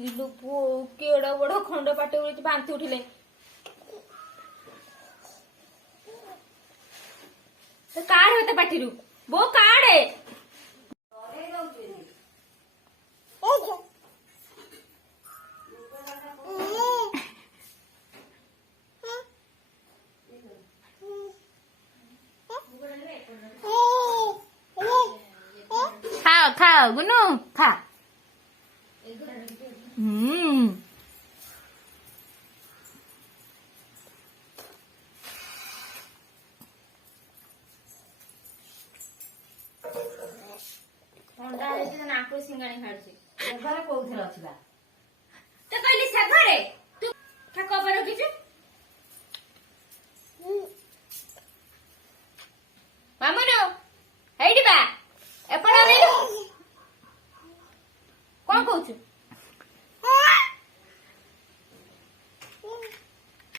ଇଲୁ ପୁଅ କେଡ ବଡ ଖଣ୍ଡ ପାଟି ଉଠିଛି ବାନ୍ତି ଉଠିଲେ କାଢ ଏତେ ପାଟିରୁ ବୋ କାଢେ ଖାଅ ଖାଅ ଗୁନୁ ଖା ଥଣ୍ଡା ହେଇଛି ନାକ ସିଙ୍ଗାଣି ଖାଉଛି। ଘରେ କୋଉଥିରେ ଅଛି ବା?